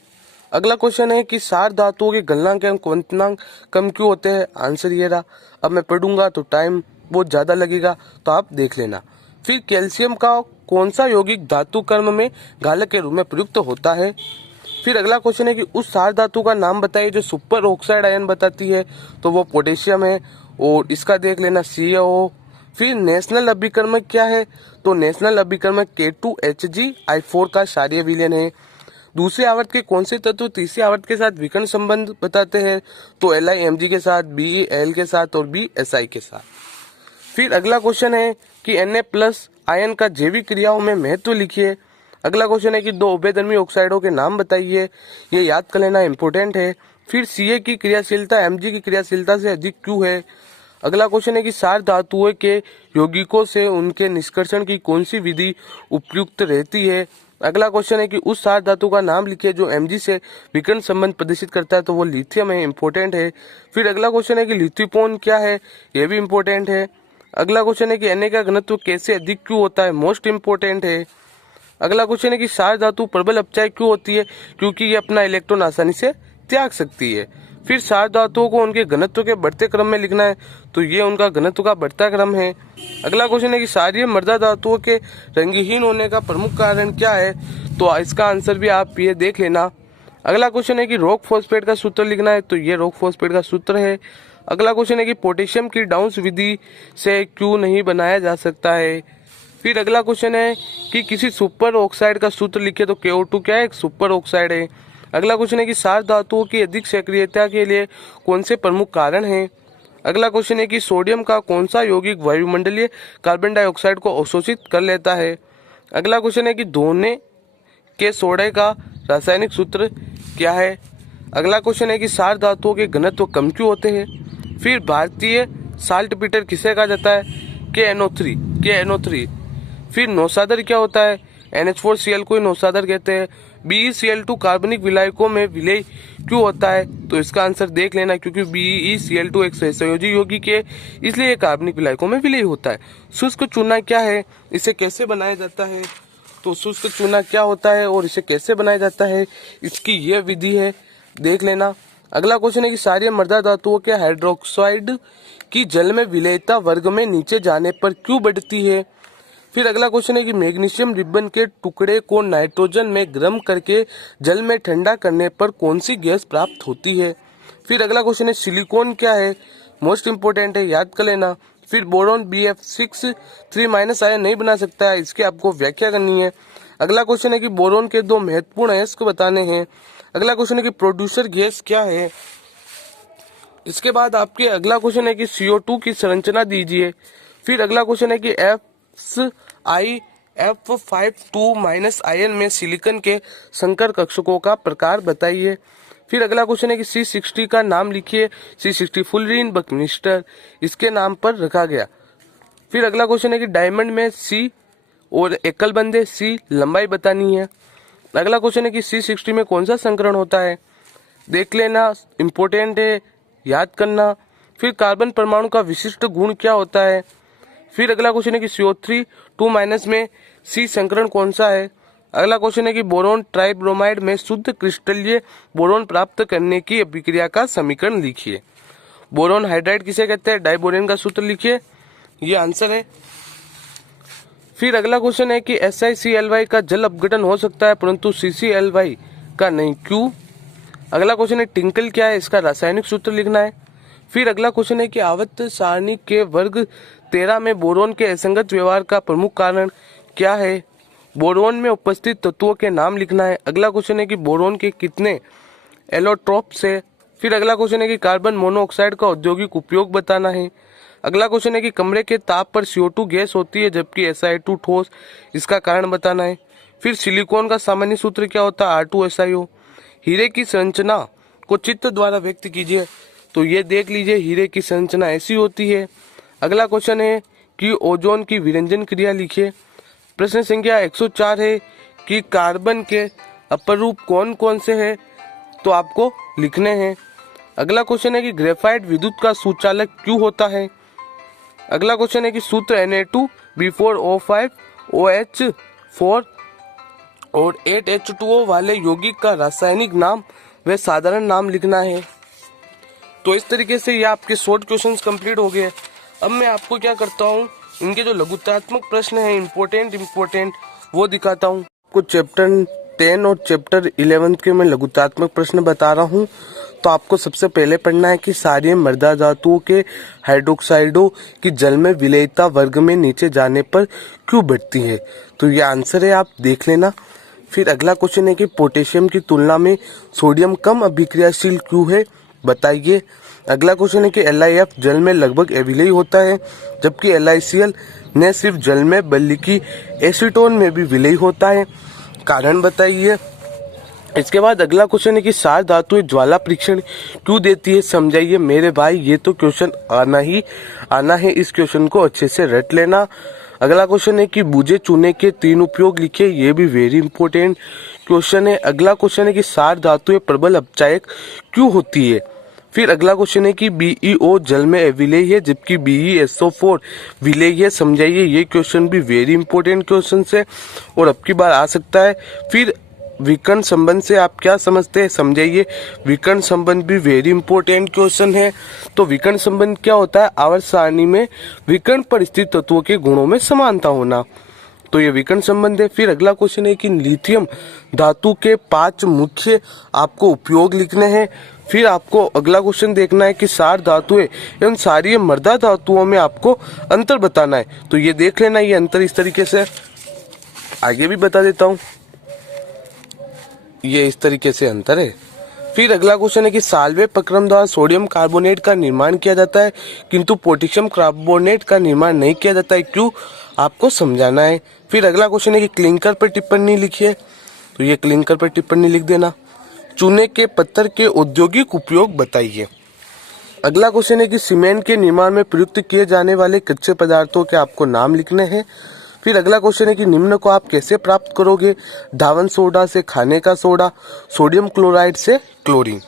अगला क्वेश्चन है कि क्षार धातुओं के गलनांक एवं क्वथनांक कम क्यों होते हैं। आंसर ये रहा। अब मैं पढ़ूंगा तो टाइम बहुत ज्यादा लगेगा, तो आप देख लेना। फिर कैल्शियम का कौन सा यौगिक धातु कर्म में घालक के रूप में प्रयुक्त होता है। फिर अगला क्वेश्चन है कि उस क्षार धातु का नाम बताइए जो सुपर ऑक्साइड आयन बताती है, तो वो पोटेशियम है, और इसका देख लेना CaO। फिर नेशनल अभिकर्मक क्या है, तो नेशनल अभिकर्मक K2HgI4 का क्षारीय विलयन है। दूसरे आवर्त के कौन से तत्व तीसरे आवर्त के साथ विकर्ण संबंध बताते हैं, तो LiMg के साथ, BeAl के साथ और BSi के साथ। फिर अगला क्वेश्चन है कि Na+ आयन का जैविक क्रियाओं में महत्व लिखिए। अगला क्वेश्चन है कि दो उभयधर्मी ऑक्साइडों के नाम बताइए। ये याद कर लेना इंपॉर्टेंट है। फिर Ca की क्रियाशीलता Mg की क्रियाशीलता से अधिक क्यों है। अगला क्वेश्चन है कि क्षार धातुओं के यौगिकों से उनके निष्कर्षण की कौन सी विधि उपयुक्त रहती है। अगला क्वेश्चन है कि उस क्षार धातु का नाम लिखिए जो Mg से विकर्ण संबंध प्रदर्शित करता है, तो वो लिथियम है, इंपॉर्टेंट है। फिर अगला क्वेश्चन है कि लिथियोपोन क्या है, यह भी इंपॉर्टेंट है। अगला क्वेश्चन है कि Na का घनत्व कैसे अधिक क्यों होता है, मोस्ट इंपोर्टेंट है। अगला क्वेश्चन है कि क्षार धातु प्रबल अपचायक क्यों होती है, क्योंकि ये अपना इलेक्ट्रॉन आसानी से त्याग सकती है। फिर क्षार धातुओं को उनके घनत्व के बढ़ते क्रम में लिखना है, तो ये उनका घनत्व का बढ़ता क्रम है। अगला क्वेश्चन है कि क्षारीय मृदा धातुओं के रंगहीन होने का प्रमुख कारण क्या है, तो इसका आंसर भी आप ये देख लेना। अगला क्वेश्चन है कि रॉक फॉस्फेट का सूत्र लिखना है, तो ये रॉक फॉस्फेट का सूत्र है। अगला क्वेश्चन है कि पोटेशियम की डाउन्स विधि से क्यों नहीं बनाया जा सकता है। फिर अगला क्वेश्चन है कि किसी सुपर ऑक्साइड का सूत्र लिखिए, तो KO2 क्या है, एक सुपर ऑक्साइड है। अगला क्वेश्चन है कि क्षार धातुओं की अधिक सक्रियता के लिए कौन से प्रमुख कारण हैं। अगला क्वेश्चन है कि सोडियम का कौन सा यौगिक वायुमंडलीय कार्बन डाइऑक्साइड को अवशोषित कर लेता है। अगला क्वेश्चन है कि धोने के सोडे का रासायनिक सूत्र क्या है। अगला क्वेश्चन है कि क्षार धातुओं के घनत्व कम क्यों होते हैं। फिर भारतीय साल्टपीटर किसे कहा जाता है, KNO3। फिर नौसादर क्या होता है, NH4Cl को नौसादर कहते हैं। BeCl2 कार्बनिक विलायकों में विलय क्यों होता है, तो इसका आंसर देख लेना, क्योंकि BeCl2 एक सहसंयोजी यौगिक है, इसलिए ये कार्बनिक विलायकों में विलय होता है। शुष्क चूना क्या है, इसे कैसे बनाया जाता है, तो शुष्क चूना क्या होता है और इसे कैसे बनाया जाता है, इसकी यह विधि है, देख लेना। अगला क्वेश्चन है कि क्षारीय मृदा धातुओं के हाइड्रोक्साइड की जल में विलयता वर्ग में नीचे जाने पर क्यों बढ़ती है। फिर अगला क्वेश्चन है कि मैग्नीशियम रिबन के टुकड़े को नाइट्रोजन में गर्म करके जल में ठंडा करने पर कौन सी गैस प्राप्त होती है। फिर अगला क्वेश्चन है सिलिकॉन क्या है, मोस्ट इंपोर्टेंट है, याद कर लेना। फिर बोरॉन BF6 3- आयन नहीं बना सकता है, इसकी आपको व्याख्या करनी है। अगला क्वेश्चन है कि बोरॉन के दो महत्वपूर्ण अयस्क बताने हैं। अगला क्वेश्चन है कि प्रोड्यूसर गैस क्या है। इसके बाद आपके अगला क्वेश्चन है कि CO2 की संरचना दीजिए। फिर अगला क्वेश्चन है कि FiF52- आयन में सिलिकॉन के संकर कक्षकों का प्रकार बताइए। फिर अगला क्वेश्चन है कि C60 का नाम लिखिए। C60 फुलरीन बकमिस्टर इसके नाम पर रखा गया। फिर अगला क्वेश्चन है कि डायमंड में C और एकल बंदे C लंबाई बतानी है। अगला क्वेश्चन है कि C60 में कौन सा संकरण होता है, देख लेना, इंपॉर्टेंट है, याद करना। फिर कार्बन परमाणु का विशिष्ट गुण क्या होता है। फिर अगला क्वेश्चन है कि CO3 2- में C संकरण कौन सा है। अगला क्वेश्चन है कि बोरोन ट्राइब्रोमाइड में शुद्ध क्रिस्टलीय बोरोन प्राप्त करने की अभिक्रिया का समीकरण लिखिए। बोरोन हाइड्राइड किसे कहते हैं, डाइबोरेन का सूत्र लिखिए, ये आंसर है। फिर अगला क्वेश्चन है कि SiCl का जल अपघटन हो सकता है परंतु CCl का नहीं, क्यों। अगला क्वेश्चन है टिंकल क्या है, इसका रासायनिक सूत्र लिखना है। फिर अगला क्वेश्चन है कि आवर्त सारणी के वर्ग 13 में बोरोन के असंगत व्यवहार का प्रमुख कारण क्या है। बोरोन में उपस्थित तत्वों के नाम लिखना है। अगला क्वेश्चन है कि बोरोन के कितने एलोट्रोप्स है। फिर अगला क्वेश्चन है कि कार्बन मोनोऑक्साइड का औद्योगिक उपयोग बताना है। अगला क्वेश्चन है कि कमरे के ताप पर CO2 गैस होती है जबकि Si2 ठोस, इसका कारण बताना है। फिर सिलिकॉन का सामान्य सूत्र क्या होता है, R2SiO। हीरे की संरचना को चित्र द्वारा व्यक्त कीजिए, तो ये देख लीजिए हीरे की संरचना ऐसी होती है। अगला क्वेश्चन है कि ओजोन की विरंजन क्रिया लिखिए। प्रश्न संख्या 104 है कि कार्बन के अपरूप कौन कौन से हैं, तो आपको लिखने हैं। अगला क्वेश्चन है कि ग्रेफाइट विद्युत का सुचालक क्यों होता है। अगला क्वेश्चन है कि सूत्र Na2B4O5 OH4 और 8H2O वाले यौगिक का रासायनिक नाम व साधारण नाम लिखना है। तो इस तरीके से ये आपके शॉर्ट क्वेश्चंस कंप्लीट हो गए। अब मैं आपको क्या करता हूँ, इनके जो लघुतात्मक प्रश्न हैं इम्पोर्टेंट वो दिखाता हूँ। कुछ चैप्टर 10 और चैप्टर 11 के मैं लघुतात्मक प्रश्न बता रहा हूँ। तो आपको सबसे पहले पढ़ना है कि सारी मृदा धातुओं के हाइड्रोक्साइडों की जल में विलेयता वर्ग में नीचे जाने पर क्यों बढ़ती है। तो ये आंसर है, आप देख लेना। फिर अगला क्वेश्चन है कि पोटेशियम की तुलना में सोडियम कम अभिक्रियाशील क्यों है, बताइए। अगला क्वेश्चन है कि LiF जल में लगभग अविलेय होता है जबकि LiCl न सिर्फ जल में बल्कि एसीटोन में भी विलेय होता है, कारण बताइए। इसके बाद अगला क्वेश्चन है कि सार धातुएं ज्वाला परीक्षण क्यों देती है, समझाइए। मेरे भाई ये तो क्वेश्चन आना है, इस क्वेश्चन को अच्छे से रट लेना। अगला क्वेश्चन है कि बुझे चूने के 3 उपयोग लिखे, ये भी वेरी इंपॉर्टेंट क्वेश्चन है। अगला क्वेश्चन है कि सार धातुएं प्रबल अपचायक क्यों होती है। फिर अगला क्वेश्चन है कि BeO जल में अविलेय है जबकि BeSO4 विलेय है, समझाइए। ये क्वेश्चन भी वेरी इंपॉर्टेंट क्वेश्चन है और अब की बार आ सकता है। फिर विकर्ण संबंध से आप क्या समझते हैं, समझाइए। विकर्ण संबंध भी वेरी इंपॉर्टेंट क्वेश्चन है। तो विकर्ण संबंध क्या होता है, आवर्त सारणी में विकर्ण पर स्थित तत्वों के गुणों में समानता होना, तो ये विकर्ण संबंध है। फिर अगला क्वेश्चन है कि लिथियम धातु के 5 मुख्य आपको उपयोग लिखने हैं। फिर आपको अगला क्वेश्चन देखना है कि सार धातुएं एवं सारी मृदा धातुओं में आपको अंतर बताना है, तो ये देख लेना। ये अंतर इस तरीके से आगे भी बता देता हूँ, ये इस तरीके से अंतर है। फिर अगला क्वेश्चन है कि साल्वे प्रक्रम द्वारा सोडियम कार्बोनेट का निर्माण किया जाता है किंतु पोटेशियम कार्बोनेट का निर्माण नहीं किया जाता है, क्यों, आपको समझाना है। फिर अगला क्वेश्चन है कि क्लिंकर पर टिप्पणी लिखिए, तो ये क्लिंकर पर टिप्पणी लिख देना। चूने के पत्थर के औद्योगिक उपयोग बताइए। अगला क्वेश्चन है कि सीमेंट के निर्माण में प्रयुक्त किए जाने वाले कच्चे पदार्थों के आपको नाम लिखने हैं। फिर अगला क्वेश्चन है कि निम्न को आप कैसे प्राप्त करोगे, धावन सोडा से खाने का सोडा, सोडियम क्लोराइड से क्लोरीन।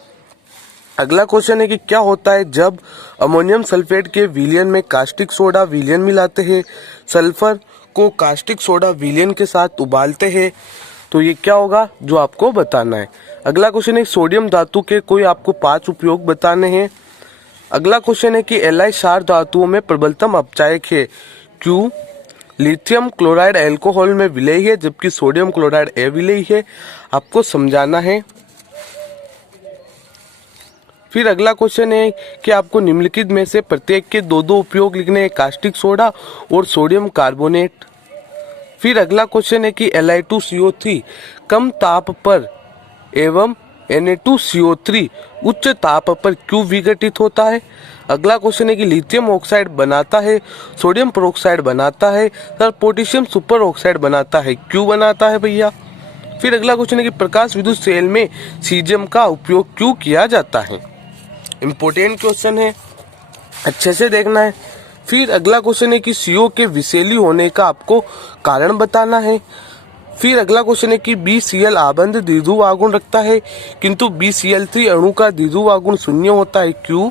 अगला क्वेश्चन है कि क्या होता है जब अमोनियम सल्फेट के विलयन में कास्टिक सोडा विलयन मिलाते हैं, सल्फर को कास्टिक सोडा विलयन के साथ उबालते हैं, तो ये क्या होगा जो आपको बताना है। अगला क्वेश्चन है सोडियम धातु के कोई आपको 5 उपयोग बताने हैं। अगला क्वेश्चन है कि Li क्षार धातुओं में प्रबलतम अपचायक है, क्यों। लिथियम क्लोराइड अल्कोहल में विलेय है जबकि सोडियम क्लोराइड अविलेय है, आपको समझाना है। फिर अगला क्वेश्चन है कि आपको निम्नलिखित में से प्रत्येक के 2-2 उपयोग लिखने हैं, कास्टिक सोडा और सोडियम कार्बोनेट। फिर अगला क्वेश्चन है कि Li2CO3 कम ताप पर एवं Na2CO3 उच्च ताप पर क्यों विघटित होता है। अगला क्वेश्चन है कि लिथियम ऑक्साइड बनाता है, सोडियम पेरोक्साइड बनाता है तथा पोटेशियम सुपर ऑक्साइड बनाता है, क्यों बनाता है भैया। फिर अगला क्वेश्चन है कि प्रकाश विद्युत सेल में सीजियम का उपयोग क्यों किया जाता है। इंपॉर्टेंट क्वेश्चन है, अच्छे से देखना है। फिर अगला क्वेश्चन है कि CO के विषैली होने का आपको कारण बताना है। फिर अगला क्वेश्चन है कि BCl आबंध द्विध्रुव आघूर्ण रखता है किंतु BCl3 अणु का द्विध्रुव आघूर्ण 0 होता है, क्यों।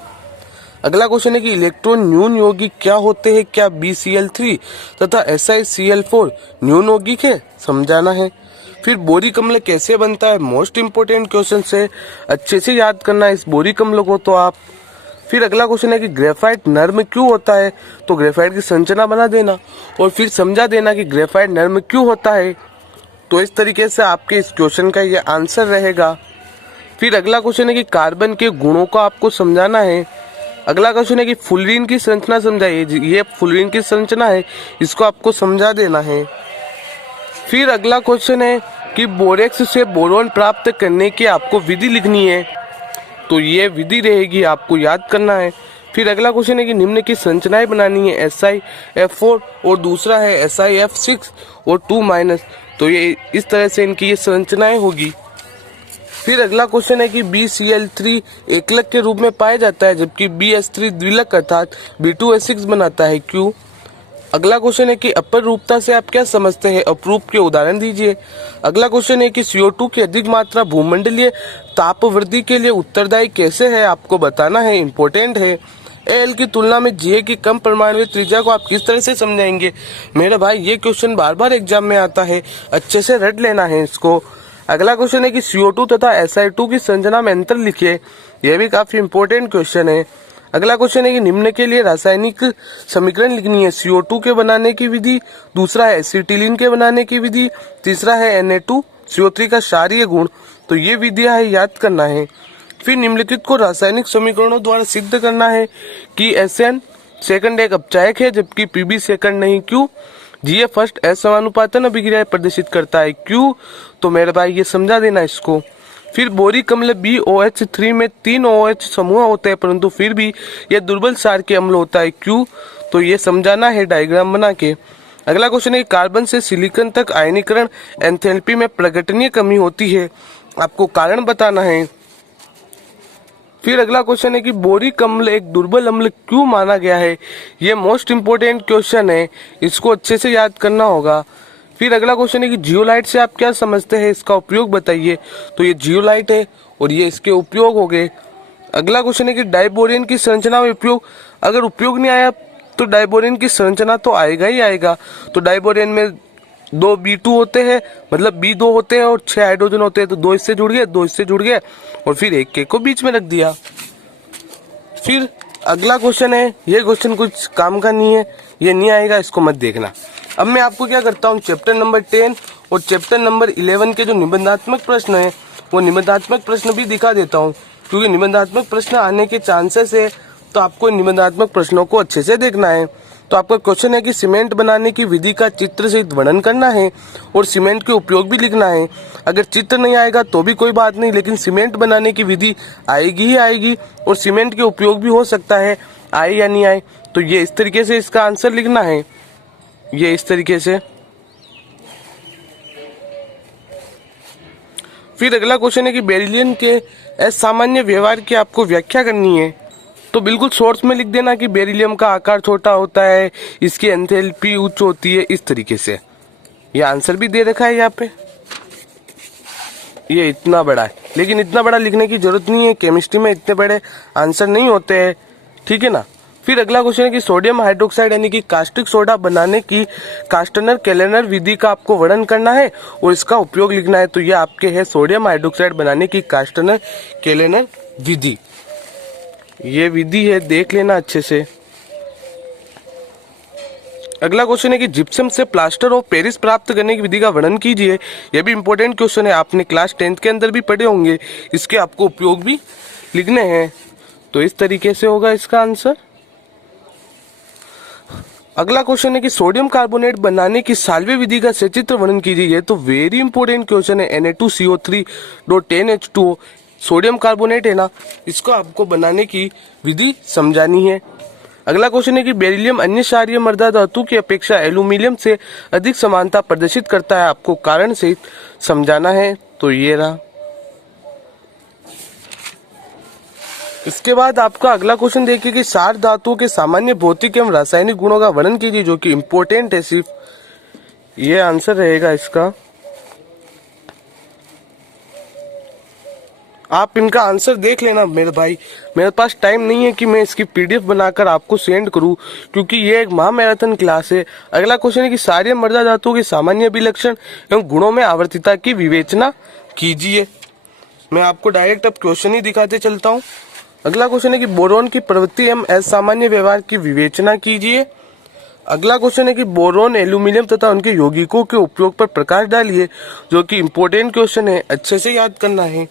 अगला क्वेश्चन है कि इलेक्ट्रॉन न्यून यौगिक क्या होते हैं, क्या BCl3 तथा SiCl4 न्यून यौगिक है, समझाना है। फिर बोरिक अम्ल कैसे बनता है, मोस्ट इंपोर्टेंट क्वेश्चन से अच्छे से याद करना है इस बोरिक अम्ल को तो आप। फिर अगला क्वेश्चन है कि ग्रेफाइट नर्म क्यों होता है, तो ग्रेफाइट की संरचना बना देना और फिर समझा देना कि ग्रेफाइट नर्म क्यों होता है। तो इस तरीके से आपके इस क्वेश्चन का ये आंसर रहेगा। फिर अगला क्वेश्चन है कि कार्बन के गुणों को आपको समझाना है। अगला क्वेश्चन है कि फुलरीन की संरचना समझाइए, ये फुलरीन की संरचना है, इसको आपको समझा देना है। फिर अगला क्वेश्चन है कि बोरेक्स से बोरॉन प्राप्त करने की आपको विधि लिखनी है। तो ये विधि रहेगी, आपको याद करना है। फिर अगला क्वेश्चन है कि निम्न की संरचनाएं बनानी है SiF4 और दूसरा है SiF6 और 2-, तो ये इस तरह से इनकी ये संरचनाएं होगी। फिर अगला क्वेश्चन है कि BCl3 एकलक के रूप में पाया जाता है जबकि BH3 द्विलक अर्थात B2H6 बनाता है, क्यों? अगला क्वेश्चन है कि अपर रूपता से आप क्या समझते हैं, अपरूप के उदाहरण दीजिए। अगला क्वेश्चन है कि CO2 की अधिक मात्रा भूमंडलीय तापवृद्धि के लिए उत्तरदायी कैसे है, आपको बताना है, इंपॉर्टेंट है। Al की तुलना में Ga की कम परमाणु त्रिज्या को आप किस तरह से समझाएंगे? मेरे भाई ये क्वेश्चन बार बार एग्जाम में आता है, अच्छे से रट लेना है इसको। अगला क्वेश्चन है कि CO2 तथा Si2 की संरचना में अंतर लिखिए, यह भी काफी इंपॉर्टेंट क्वेश्चन है। अगला क्वेश्चन है कि निम्न के लिए रासायनिक समीकरण लिखनी है, CO2 के बनाने की विधि, दूसरा है एसिटिलीन के बनाने की विधि, तीसरा है Na2CO3 का क्षारीय गुण, तो ये विधियां है, याद करना है। फिर निम्नलिखित को रासायनिक समीकरणों द्वारा सिद्ध करना है कि Sn सेकंड एक अपचायक है जबकि Pb सेकंड नहीं, क्यों? Ga फर्स्ट असमानुपातन अभिक्रिया प्रदर्शित करता है, क्यों? तो मेरे भाई ये समझा देना इसको। फिर बोरिक अम्ल BOH3 में 3 OH समूह होते हैं परंतु फिर भी यह दुर्बल क्षार के अम्ल होता है, क्यों? तो ये समझाना है डायग्राम बना के। अगला क्वेश्चन है कार्बन से सिलिकॉन तक आयनीकरण एंथैल्पी में प्रगटनीय कमी होती है, आपको कारण बताना है। फिर अगला क्वेश्चन है कि बोरिक अम्ल एक दुर्बल अम्ल क्यों माना गया है, ये मोस्ट इंपोर्टेंट क्वेश्चन है, इसको अच्छे से याद करना होगा। फिर अगला क्वेश्चन है कि जियोलाइट से आप क्या समझते हैं, इसका उपयोग बताइए, तो ये जियोलाइट है और ये इसके उपयोग हो गए। अगला क्वेश्चन है कि डाइबोरेन की संरचना में उपयोग, अगर उपयोग नहीं आया तो डाइबोरेन की संरचना तो आएगा ही आएगा। तो डाइबोरेन में 2 B2 होते हैं, मतलब B2 होते हैं और 6 हाइड्रोजन होते हैं, तो 2 इससे जुड़ गए, 2 इससे जुड़ गए और फिर एक के को बीच में रख दिया। फिर अगला क्वेश्चन है, ये क्वेश्चन कुछ काम का नहीं है, ये नहीं आएगा, इसको मत देखना। अब मैं आपको क्या करता हूँ, चैप्टर नंबर 10 और चैप्टर नंबर 11 के जो निबंधात्मक प्रश्न है वो निबंधात्मक प्रश्न भी दिखा देता हूँ, क्योंकि निबंधात्मक प्रश्न आने के चांसेस है, तो आपको निबंधात्मक प्रश्नों को अच्छे से देखना है। तो आपका क्वेश्चन है कि सीमेंट बनाने की विधि का चित्र सहित वर्णन करना है और सीमेंट के उपयोग भी लिखना है। अगर चित्र नहीं आएगा तो भी कोई बात नहीं, लेकिन सीमेंट बनाने की विधि आएगी ही आएगी और सीमेंट के उपयोग भी हो सकता है, आए या नहीं आए। तो ये इस तरीके से इसका आंसर लिखना है, ये इस तरीके से। फिर अगला क्वेश्चन है कि बेरिलियम के असामान्य व्यवहार की आपको व्याख्या करनी है, तो बिल्कुल शॉर्ट्स में लिख देना कि बेरिलियम का आकार छोटा होता है, इसकी एंथैल्पी उच्च होती है, इस तरीके से। ये आंसर भी दे रखा है यहाँ पे, ये इतना बड़ा है, लेकिन इतना बड़ा लिखने की जरूरत नहीं है, केमिस्ट्री में इतने बड़े आंसर नहीं होते हैं, ठीक है ना। फिर अगला क्वेश्चन है कि सोडियम हाइड्रोक्साइड यानी कि कास्टिक सोडा बनाने की कास्टनर केलेनर विधि का आपको वर्णन करना है और इसका उपयोग लिखना है। तो ये आपके है सोडियम हाइड्रोक्साइड बनाने की कास्टनर केलेनर विधि, ये विधि है, देख लेना अच्छे से। अगला क्वेश्चन है कि जिप्सम से प्लास्टर ऑफ पेरिस प्राप्त करने की विधि का वर्णन कीजिए, यह भी इंपॉर्टेंट क्वेश्चन है, आपने क्लास 10th के अंदर भी पढ़े होंगे, इसके आपको उपयोग भी लिखने हैं। तो इस तरीके से होगा इसका आंसर। अगला क्वेश्चन है कि सोडियम कार्बोनेट बनाने की साल्वे विधि का सचित्र वर्णन कीजिए, तो वेरी इंपॉर्टेंट क्वेश्चन है। Na2CO3.10H2O सोडियम कार्बोनेट है ना, इसको आपको बनाने की विधि समझानी है। अगला क्वेश्चन है कि बेरिलियम अन्य क्षारीय मृदा धातु की अपेक्षा एल्यूमिनियम से अधिक समानता प्रदर्शित करता है, आपको कारण सहित समझाना है। तो ये रहा। इसके बाद आपका अगला क्वेश्चन देखिए कि क्षार धातुओं के सामान्य भौतिक एवं रासायनिक गुणों का वर्णन कीजिए, जो कि इंपॉर्टेंट है, सिर्फ ये आंसर रहेगा इसका। आप इनका आंसर देख लेना मेरे भाई, मेरे पास टाइम नहीं है कि मैं इसकी PDF बनाकर आपको सेंड करूं, क्योंकि ये एक महामैराथन क्लास है। अगला क्वेश्चन है कि क्षारीय मृदा धातुओं के सामान्य अभिलक्षण एवं गुणों में आवर्तिता की विवेचना कीजिए। मैं आपको डायरेक्ट अब क्वेश्चन ही दिखाते चलता हूँ। अगला क्वेश्चन है कि बोरोन की प्रवृत्ति एवं असामान्य व्यवहार की विवेचना कीजिए। अगला क्वेश्चन है कि बोरोन एल्यूमिनियम तथा उनके यौगिकों के उपयोग पर प्रकाश डालिए, जो कि इंपॉर्टेंट क्वेश्चन है, अच्छे से याद करना है।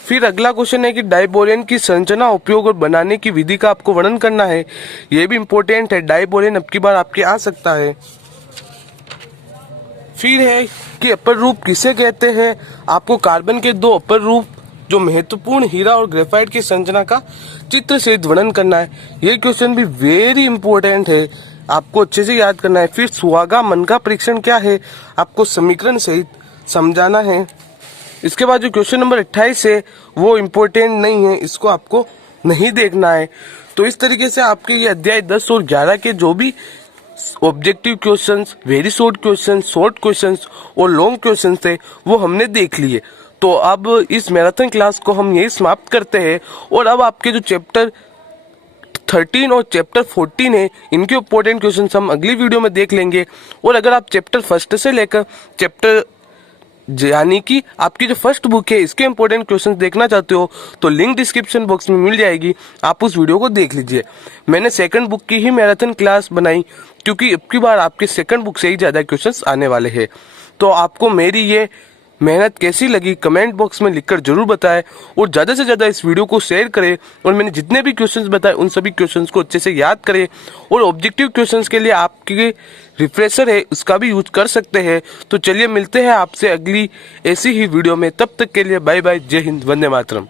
फिर अगला क्वेश्चन है कि डाइबोरेन की संरचना, उपयोग और बनाने की विधि का आपको वर्णन करना है, यह भी इंपॉर्टेंट है, डाइबोरेन अब की बार आपके आ सकता है। फिर है कि अपर रूप किसे कहते हैं, आपको कार्बन के 2 अपर रूप जो महत्वपूर्ण हीरा और ग्रेफाइट की संरचना का चित्र सहित वर्णन करना है। ये क्वेश्चन भी वेरी इंपॉर्टेंट है, आपको अच्छे से याद करना है। फिर सुहागा मन का परीक्षण क्या है, आपको समीकरण सहित समझाना है। इसके बाद जो क्वेश्चन नंबर 28 है वो इम्पोर्टेंट नहीं है, इसको आपको नहीं देखना है। तो इस तरीके से आपके ये अध्याय 10 और 11 के जो भी objective questions, very short questions, short questions और लॉन्ग क्वेश्चंस थे वो हमने देख लिए। तो अब इस मैराथन क्लास को हम यही समाप्त करते हैं और अब आपके जो चैप्टर 13 और चैप्टर 14 है इनके इंपॉर्टेंट क्वेश्चंस हम अगली वीडियो में देख लेंगे। और अगर आप चैप्टर फर्स्ट से लेकर चैप्टर यानी कि आपकी जो फर्स्ट बुक है इसके इंपॉर्टेंट क्वेश्चंस देखना चाहते हो तो लिंक डिस्क्रिप्शन बॉक्स में मिल जाएगी, आप उस वीडियो को देख लीजिए। मैंने सेकंड बुक की ही मैराथन क्लास बनाई क्योंकि अब की बार आपके सेकंड बुक से ही ज़्यादा क्वेश्चंस आने वाले हैं। तो आपको मेरी ये मेहनत कैसी लगी कमेंट बॉक्स में लिखकर जरूर बताएं और ज़्यादा से ज़्यादा इस वीडियो को शेयर करें और मैंने जितने भी क्वेश्चंस बताए उन सभी क्वेश्चंस को अच्छे से याद करें। और ऑब्जेक्टिव क्वेश्चंस के लिए आपके रिफ्रेशर है उसका भी यूज कर सकते हैं। तो चलिए मिलते हैं आपसे अगली ऐसी ही वीडियो में, तब तक के लिए बाय बाय, जय हिंद, वंदे मातरम।